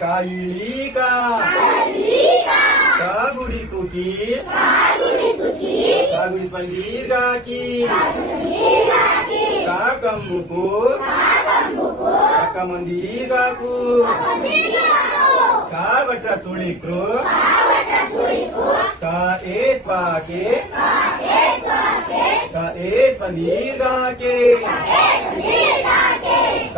काळिका कागुडी सुखी कागुडी संगीर गाकी काकम मुको काका मंदिर गाकू का बट्टा सुळिक्रो का एक पाके का एक मंदिर गाके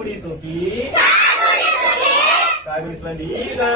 ठाकुरी सुखी ठाकुरी सुखी ठाकुरी